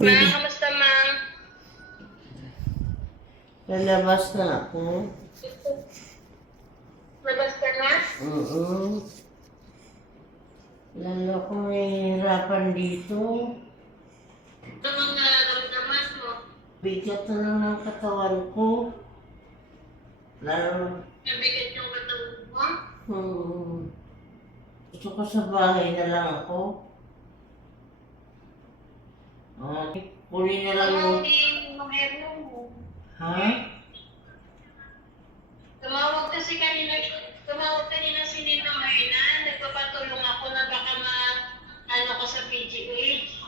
Ma'am, kamusta ma'am? Lalabas na ako. Labas ka na? Oo. Lalo ko nahihirapan dito. Anong nararamdaman mo? Bigat na lang ng katawan ko. Lalo, Nabigat yung katawan mo? gusto ko sa bahay na lang ako. Kunin na lang yung... Hindi mahero mo. Ha? Tumawag kanina si Nino Marina. Nagpapatulong ako na baka ano ko sa PGH.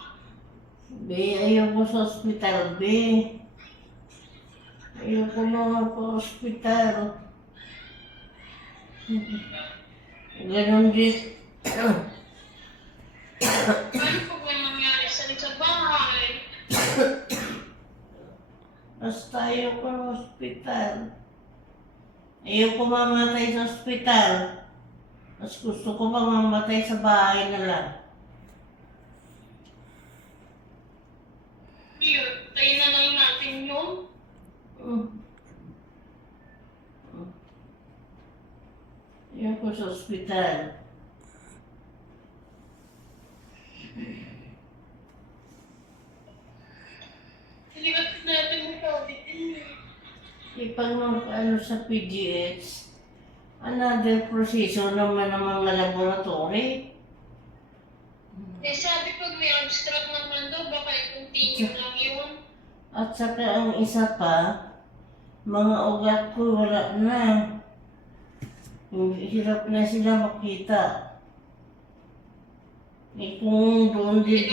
Be, ayaw ko sa ospital, be. Ayaw ko na sa ospital. Ganon din. Ano po ba yung nangyari sa bahay? Basta ayaw ko sa ospital. Ayaw ko mamatay sa ospital. Mas gusto ko pa mamatay sa bahay na lang. Yun, tayo na lang natin yun. Ayaw ko sa ospital. Hindi ba natin mo kaulitin? Ipag ano sa PGH, another proseso naman ng mga laboratory. Eh sabi pag may abstract naman daw, baka i-continue lang yun. At saka ang isa pa, mga ugat ko wala na. Hirap na sila makita. Kung doon din,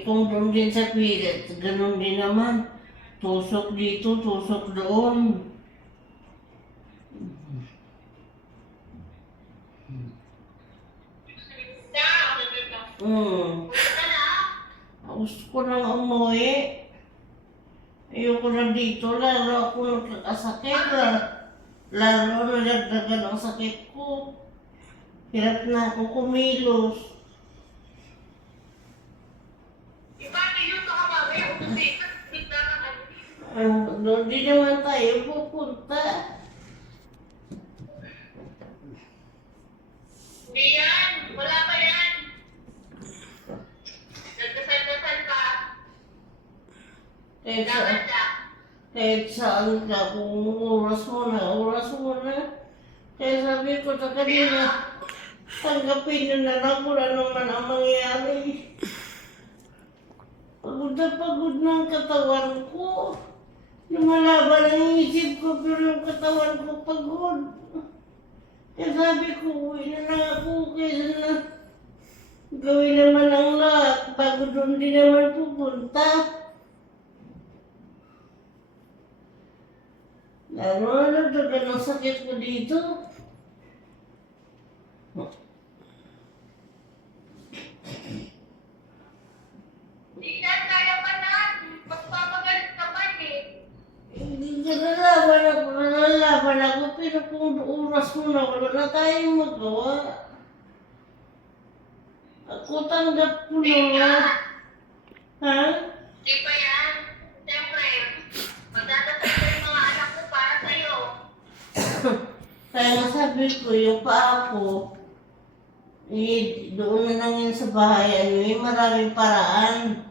kung doon din sa pilit, ganun din naman. Tusok dito, tusok doon. Gusto ko nang umuwi. Ayoko na dito, lalo ako nagkakasakit. Lalo nalagdagan ang sakit ko. Hirap na ako kumilos. Doon din naman tayo pupunta. Hindi yan, wala pa yan. Nagdasal-dasal pa. Kahit saan ka, kung oras mo na. Kaya sabi ko sa kanina, tanggapin nyo na lang kung ano man ang mangyayari. Pagod na pagod na ang katawan ko. Lumalaban ang isip ko, pero yung katawan ko pagod. Kaya sabi ko, uwi na lang ako kaysa na gawin naman ang lahat bago doon din naman pupunta. Lalo na nagdagan ang sakit ko dito. Hindi yan, kaya pa na. Magpapagalit ka pa eh. Hindi ka nalalaban ako, pero kung oras mo na, wala na tayong magawa. Ako tanggap ko na. Ha? Di pa yan. Siyempre, magdadasal ko yung mga anak ko para sa'yo. Kaya nga sabi ko, yung paa ko, doon na lang yan sa bahay, maraming paraan.